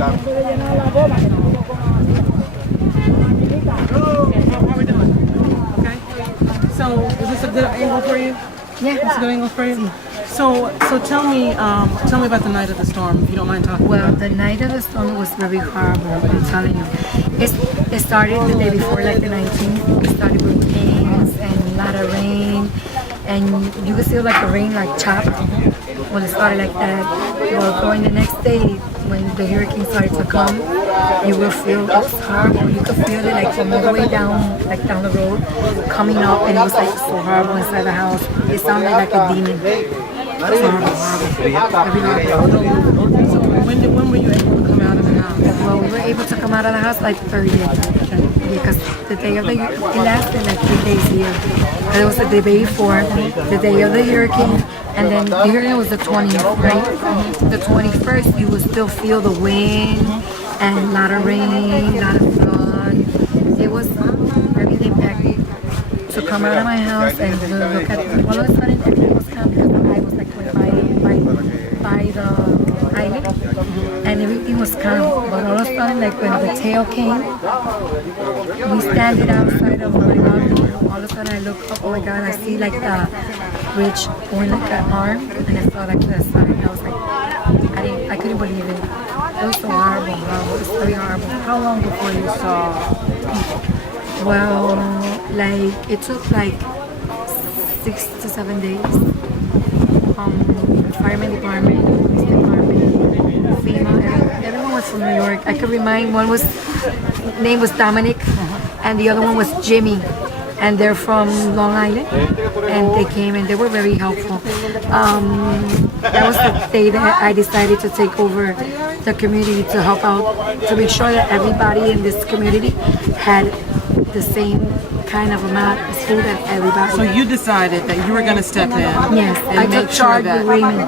How we doing? Okay. So, is this a good angle for you? Yeah. It's a good angle for you? So tell me about the night of the storm, if you don't mind talking. Well, the night of the storm was very horrible, I'm telling you. It started the day before, like the 19th. It started with winds and a lot of rain. And you could feel like the rain like chopped when it started like that. Well, going the next day, when the hurricane started to come, you will feel it was horrible. You could feel it like from all the way down, like down the road, coming up, and it was like so horrible inside the house. It sounded like a demon. It was horrible. So when were you able to come out of the house? Well, we were able to come out of the house like 30th, because the day of it lasted like 3 days here. It was the day before, the day of the hurricane, and then the hurricane was the 20th, right? The 21st, you will still feel the wind and a lot of rain, a lot of flood. It was very impacting to come out of my house and to look at, all of a sudden everything was calm because I was like by the island and everything was calm. But all of a sudden, like when the tail came, we standing outside of my balcony. All of a sudden I look up, oh my God, I see like the bridge going like an arm, and I saw like the sign. I was like, I couldn't believe it. It was so horrible, it was very horrible. How long before you saw people? Well, like it took like 6 to 7 days. Fireman department, police department, F.E.M.A, everyone was from New York. I could remind one name was Dominic, and the other one was Jimmy, and they're from Long Island, and they came and they were very helpful. That was the day that I decided to take over the community to help out, to make sure that everybody in this community had the same kind of amount of food as everybody. So you decided that you were going to step in. Yes, and I make took sure charge that. with Raymond.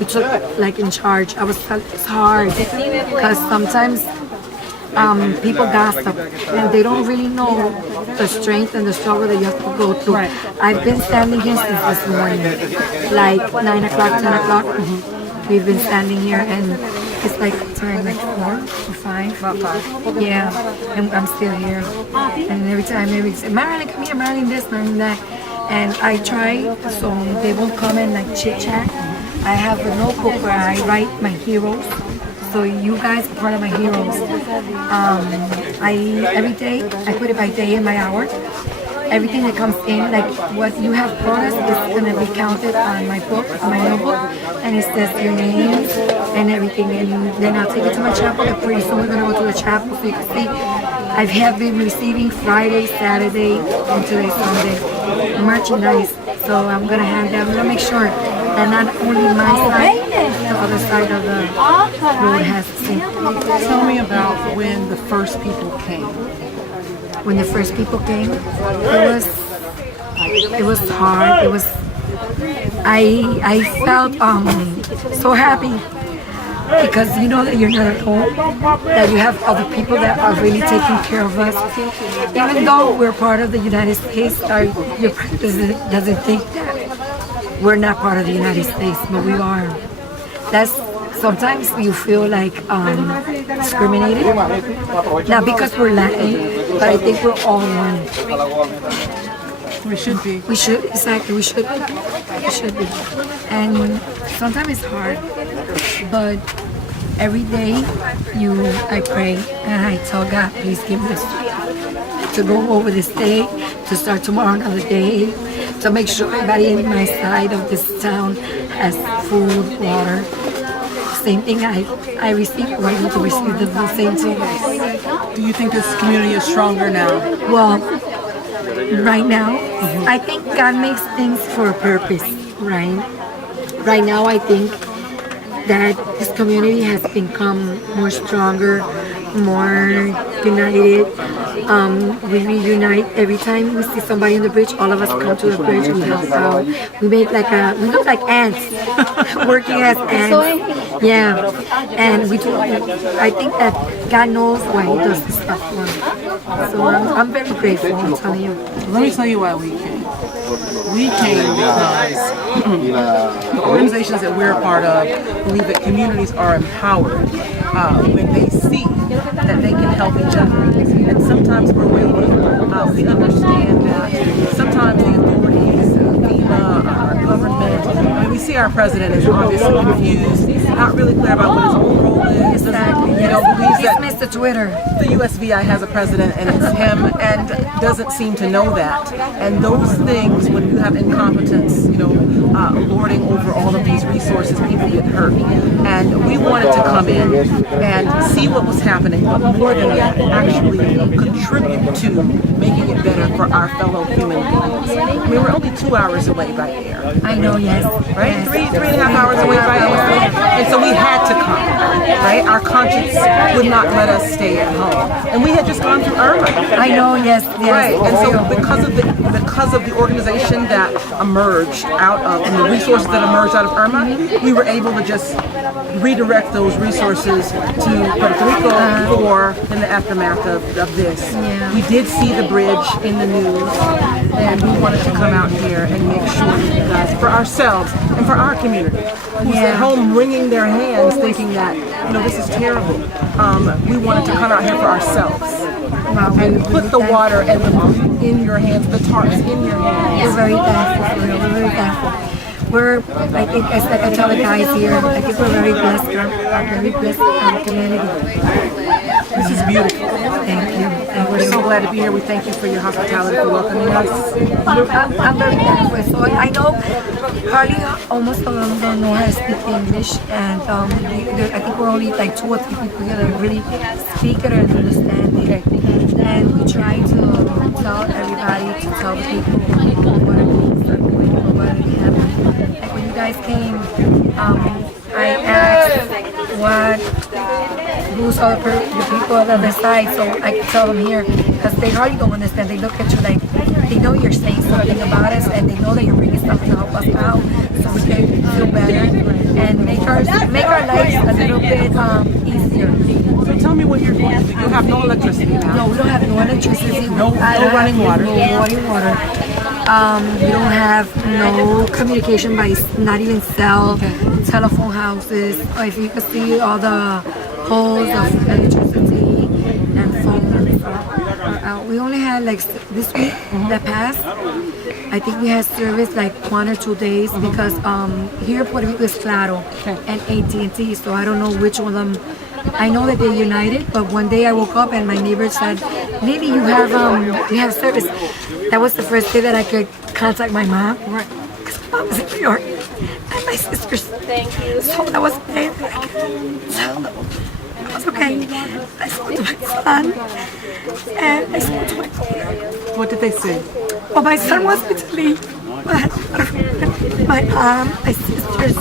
We took like in charge. It's hard because sometimes people gossip and they don't really know the strength and the struggle that you have to go through. Right. I've been standing here since this morning, like 9 o'clock, 10 o'clock. We've been standing here and it's like time like 4 or 5. About 5. Yeah, and I'm still here. And every time they say, Marilyn, come here, Marilyn this, Marilyn that. And I try, so they won't come and like chit chat. I have a notebook where I write my heroes. So you guys are part of my heroes. Every day, I put it by day and by hour. Everything that comes in, like what you have brought us, is going to be counted on my book, on my notebook, and it says your names and everything. And then I'll take it to my chapel. And pretty soon we're going to go to the chapel so you can see. I have been receiving Friday, Saturday, and today Sunday merchandise. So I'm going to hand them. I'm going to make sure that not only my side, the other side of the road has the same. Tell me about when the first people came. When the first people came, it was hard. It was I felt so happy because you know that you're not at home, that you have other people that are really taking care of us. Even though we're part of the United States, your president doesn't think that we're not part of the United States, but we are. Sometimes you feel like discriminated, not because we're Latin, but I think we're all one. We should be. We should, exactly, we should be. We should be. And sometimes it's hard, but every day I pray and I tell God, please give me the strength to go over this day, to start tomorrow another day, to make sure everybody in my side of this town has food, water. Same thing I received, we're able to receive the same too. Do you think this community is stronger now? Well, right now, I think God makes things for a purpose, right? Right now, I think that this community has become more stronger, more united, We reunite every time we see somebody on the bridge. All of us come to the bridge and help out. We make we look like ants, working as ants. Yeah, and we do. I think that God knows why He does this stuff for us. So I'm very grateful. I'm telling you. Let me tell you why we came. We came because the organizations that we're a part of believe that communities are empowered when they see that they can help each other. And sometimes we're waiting. We understand that sometimes the authorities, F.E.M.A, our government, I mean, we see our president is obviously confused, not really clear about what his own role is. Exactly. Believes He's that Mr. Twitter. the USVI has a president and it's him, and doesn't seem to know that. And those things, when you have incompetence, lording over all of these resources, people get hurt. And we wanted to come in and see what was happening, but more than that, actually contribute to making it better for our fellow human beings. I mean, we're only 2 hours away by air. I know, yes. Right? Yes. Three and a half hours away by air. And so we had to come, right? Our conscience would not let us stay at home. And we had just gone through Irma. I know, yes. Right, and so because of the organization that emerged out of, and the resources that emerged out of Irma, we were able to just redirect those resources to Puerto Rico for in the aftermath of this. Yeah. We did see the bridge in the news, and we wanted to come out here and make sure that you guys, for ourselves and for our community, who's at home wringing their hands thinking that, this is terrible. We wanted to come out here for ourselves. And put the water and the food in your hands, the tarps in your hands. We're very thankful for real. We're very thankful. I think, as like I tell the guys here, I think we're very blessed. We're very blessed community. This is beautiful. Thank you. And we're so glad to be here. We thank you for your hospitality, for welcoming us. I'm very thankful. So I know hardly almost all of them don't know how to speak English, and I think we're only like 2 or 3 people here that really speak it and understand it. And we try to tell everybody, to tell the people what it means, what it happened. Like when you guys came, I asked who's all the people on the other side, so I can tell them here, because they hardly don't understand. They look at you like they know you're saying something about us, and they know that you're bringing stuff to help us out, so we can feel better and make our lives a little bit easier. So tell me what you're going to do. You have no electricity now. No, we don't have no electricity. No running water. No running water. We don't have no communication by not even cell, telephone houses. If you can see all the poles of electricity and phones are out. We only had like this week that passed. I think we had service like 1 or 2 days because here Puerto Rico is Claro and AT&T, so I don't know which one of them. I know that they're united, but one day I woke up and my neighbor said, maybe you have service. That was the first day that I could contact my mom. Right. Because my mom is in New York. And my sisters. Thank you. So that was the day that I could tell them. It was okay. I spoke to my son. And I spoke to my daughter. What did they say? Well, my son wants me to leave. But my mom, my sisters,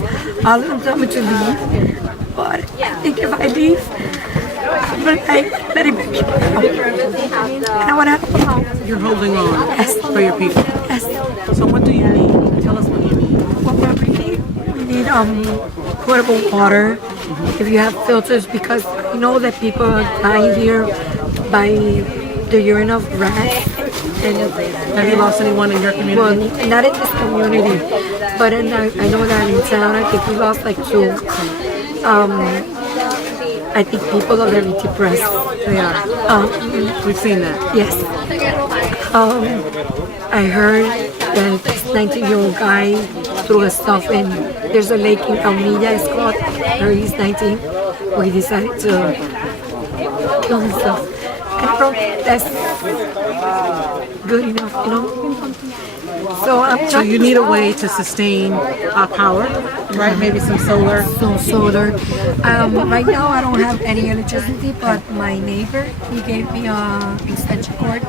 all of them tell me to leave. But I think if I leave, I'm going to let him be out. And I want to help him out. You're holding on for your people. Yes. So what do you need? Tell us what you need. What we need potable water. If you have filters, because you know that people are dying here by the urine of rats. And have you lost anyone in your community? Well, not in this community, but I know that in town, I think we lost like 2. I think people are very depressed. They are. We've seen that. Yes. I heard that this 19-year-old guy threw his stuff in. There's a lake in Almilla, it's called, where he's 19, where he decided to kill himself. And I don't think that's good enough, So you need a way to sustain power, right? Maybe some solar. Some solar. Right now I don't have any electricity, but my neighbor, he gave me a extension cord,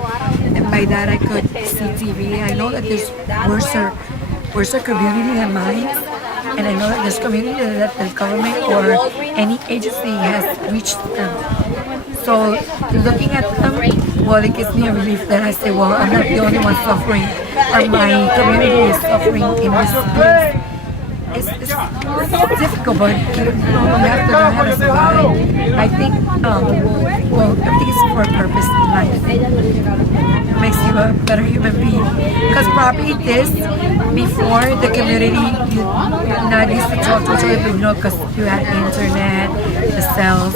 and by that I could see TV. I know that there's worse community than mine, and I know that there's community that the government or any agency has reached them. So looking at them, well, it gives me a relief that I say, well, I'm not the only one suffering, or my community is suffering in this place. It's difficult, but you have to learn how to survive. I think, well, everything is for a purpose in life. It makes you a better human being. Because probably this, before the community, you're not used to talk to each other, but you know, because you had the internet, the cells.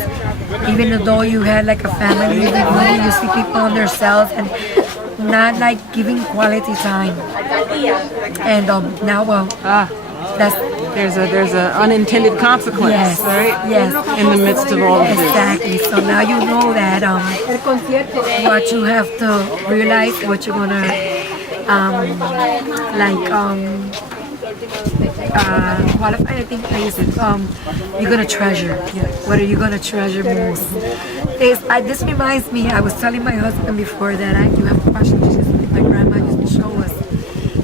Even though you had like a family, you see people on their cells and not like giving quality time. And now, well, that's there's a unintended consequence, yes, right? Yes. In the midst of all of this. Exactly. So now you know that what you have to realize, what you're gonna qualify. I think I use it. You're gonna treasure. What are you gonna treasure most? This reminds me. I was telling my husband before that you have to wash the dishes like my grandma used to show us.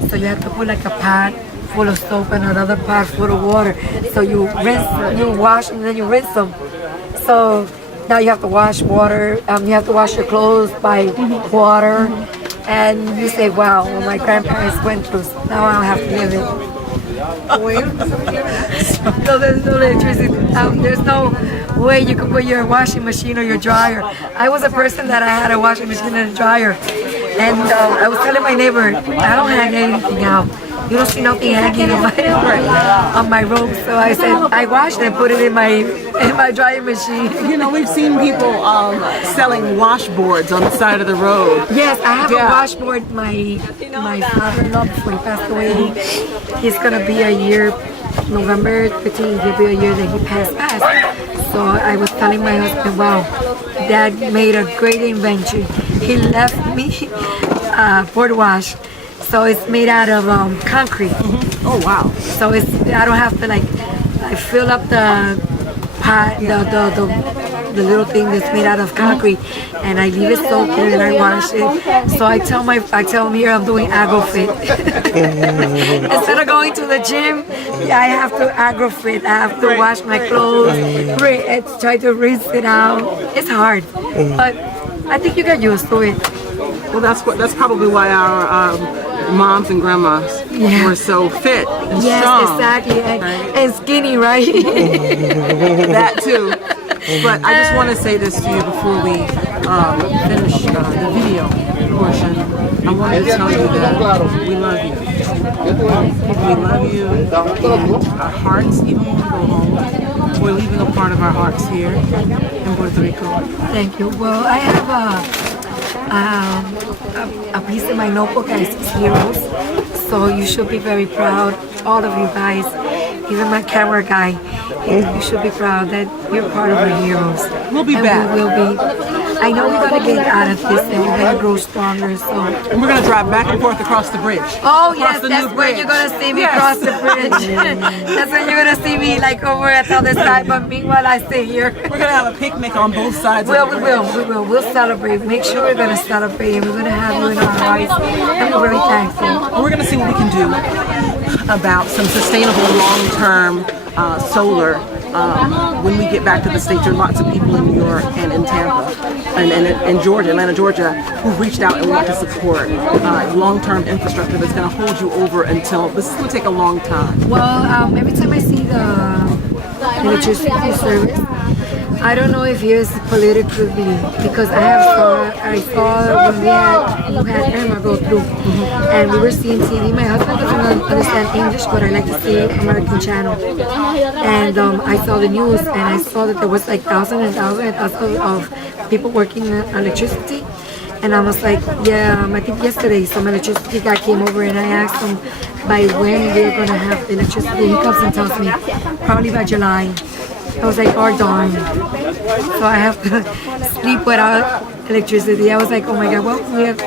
So you have to put like a pot full of soap and another pot full of water. So you rinse, you wash, and then you rinse them. So now you have to wash water. You have to wash your clothes by water. And you say, wow, well, my grandparents went through. Now I don't have to live it. So there's no electricity. There's no way you can put your washing machine or your dryer. I was a person that I had a washing machine and a dryer. And I was telling my neighbor, I don't hang anything out. You don't see nothing hanging on my rope. So I said, I washed it and put it in my drying machine. You know, we've seen people selling washboards on the side of the road. Yes, I have a washboard. My father-in-law, before he passed away, he's gonna be a year, November 15th, he'll be a year that he passed. So I was telling my husband, wow, Dad made a great invention. He left me board wash. So it's made out of concrete. Oh wow! So I don't have to I fill up the pot, the little thing that's made out of concrete, and I leave it soaking and I wash it. So I tell him here I'm doing agrofit. Instead of going to the gym, I have to agrofit. I have to wash my clothes, try to rinse it out. It's hard, but I think you get used to it. Well, that's probably why our moms and grandmas were so fit and strong. Yes, exactly, and skinny, right? That too. But I just want to say this to you before we finish the video portion. I wanted to tell you that we love you. We love you, and our hearts, even when we go home, we're leaving a part of our hearts here in Puerto Rico. Thank you. Well, I have a piece in my notebook that says heroes. So you should be very proud, all of you guys, even my camera guy. You should be proud that you're part of our heroes. We'll be back. We will be. I know we're going to get out of this and we're going to grow stronger. So. And we're going to drive back and forth across the bridge. Oh yes, that's where you're going to see me cross the bridge. That's when you're going to see me over at the other side, but meanwhile I stay here. We're going to have a picnic on both sides. Well, we will. We'll celebrate. Make sure we're going to celebrate and we're going to have you in our hearts. And we're really thankful. And we're going to see what we can do about some sustainable long-term solar. When we get back to the States, there are lots of people in New York and in Tampa and in Georgia, Atlanta, Georgia, who've reached out and want to support long-term infrastructure that's going to hold you over until, this is going to take a long time. Well, every time I see the electricity service, I don't know if it's politically, because I saw when you had Irma go through, and we were seeing TV. My husband doesn't understand English, but I like to see American channel. And I saw the news, and I saw that there was like thousands of people working in electricity. And I was like, yeah, I think yesterday some electricity guy came over and I asked him by when we're going to have electricity. He comes and tells me, probably by July. I was like, oh darn. So I have to sleep without electricity. I was like, oh my God, well, we have,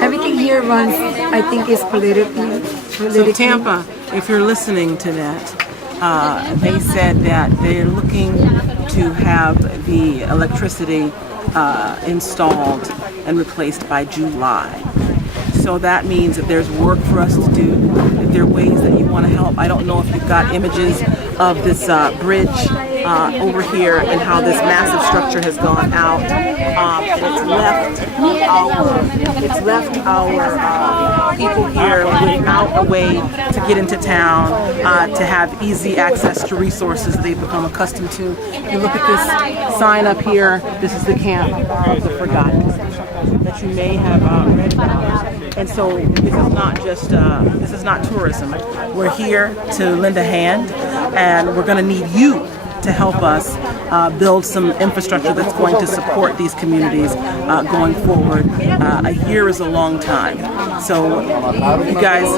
everything here runs, I think, is politically. So Tampa, if you're listening to that, they said that they're looking to have the electricity installed and replaced by July. So that means that there's work for us to do. If there are ways that you want to help, I don't know if you've got images of this bridge over here and how this massive structure has gone out. It's left our people here without a way to get into town, to have easy access to resources they've become accustomed to. If you look at this sign up here, this is the camp of the forgotten that you may have read about. And so this is not just, this is not tourism. We're here to lend a hand, and we're going to need you to help us build some infrastructure that's going to support these communities going forward. A year is a long time. So you guys,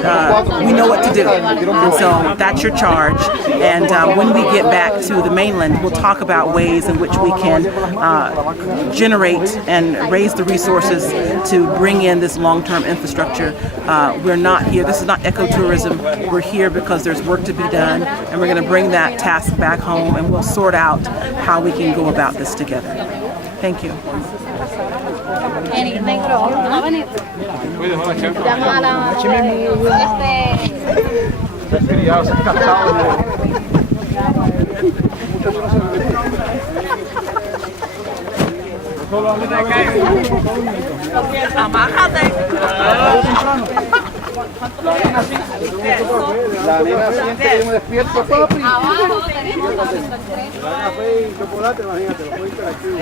we know what to do. And so that's your charge. And when we get back to the mainland, we'll talk about ways in which we can generate and raise the resources to bring in this long-term infrastructure. We're not here, this is not ecotourism. We're here because there's work to be done, and we're going to bring that task back home, and we'll sort out how we can go about this together. Thank you. La nena siente que me despierto, papi. Café y chocolate, imagínate, lo puedo interactivo.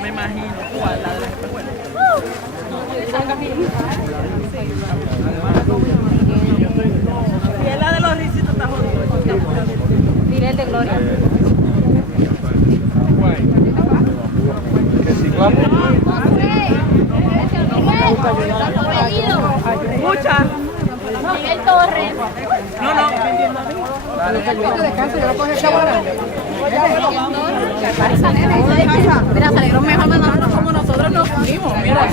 Me imagino cuál, la de las espejuelas. Y es la de los risitos, está jodido. Diré el de Gloria. Muchas. Miguel Torres. No. Mira, salieron mejor como nosotros nos fuimos. Mira.